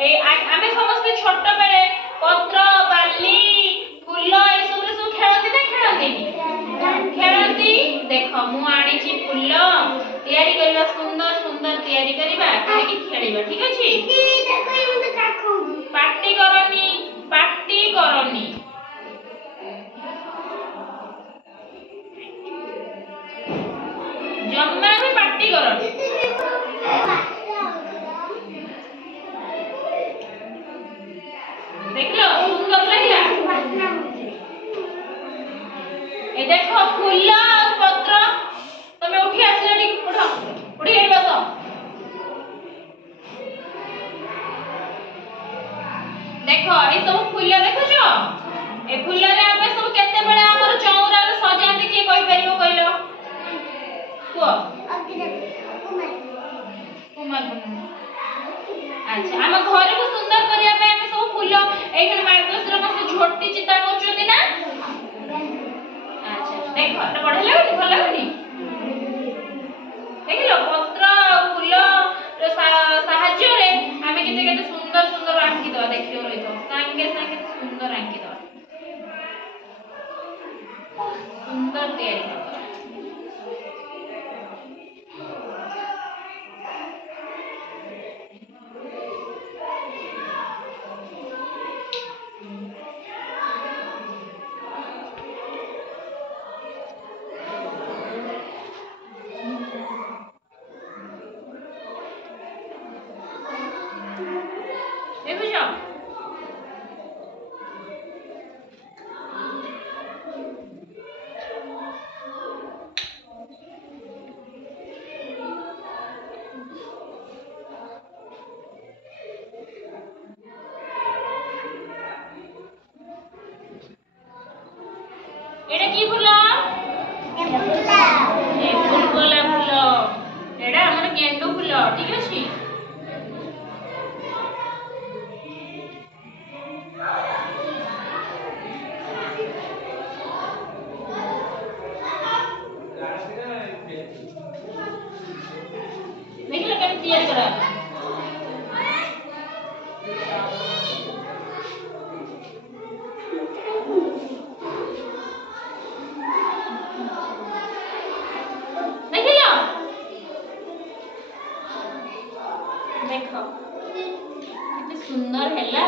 आमे समस्त छोट बेले पत्र बाली फूल ए सब खेलती ना खेलती खेलती देख मु आनी छी फूल तैयारी करबा सुंदर सुंदर तैयारी करबा काहे खेलबा ठीक अछि पार्टी करनी जम्मा भी पार्टी करनी देखलो सुंदर लागला ए देखो फूल पत्र तमे उठी आसले उठी हे बस देखो ए सब फूल देखो जो ए फूल रे हमें सब केते बेले हमर चौरा रे सजाते के कोइ परियो कइलो को कुमार अच्छा हम घर को सुंदर करिया पे हमें सब फूल एखन मार्गशीर मास झोटी चिता करछोती ना अच्छा देखो त बढ़िया लागनी भल लागनी देखिलो पत्र फूल रे साहाय्य रे हमें केते केते सुंदर सुंदर आंकी दो देखियो रही तो संगे संगे सुंदर आंकी दो सुंदर तैयारी देखो जाओ एटा की फूल टेबुल गोलाप फूल एटा हमर गेंडू फूल ठीक अछि देखिलो केते तैयार करा देखिलो देखो कितने सुंदर हैला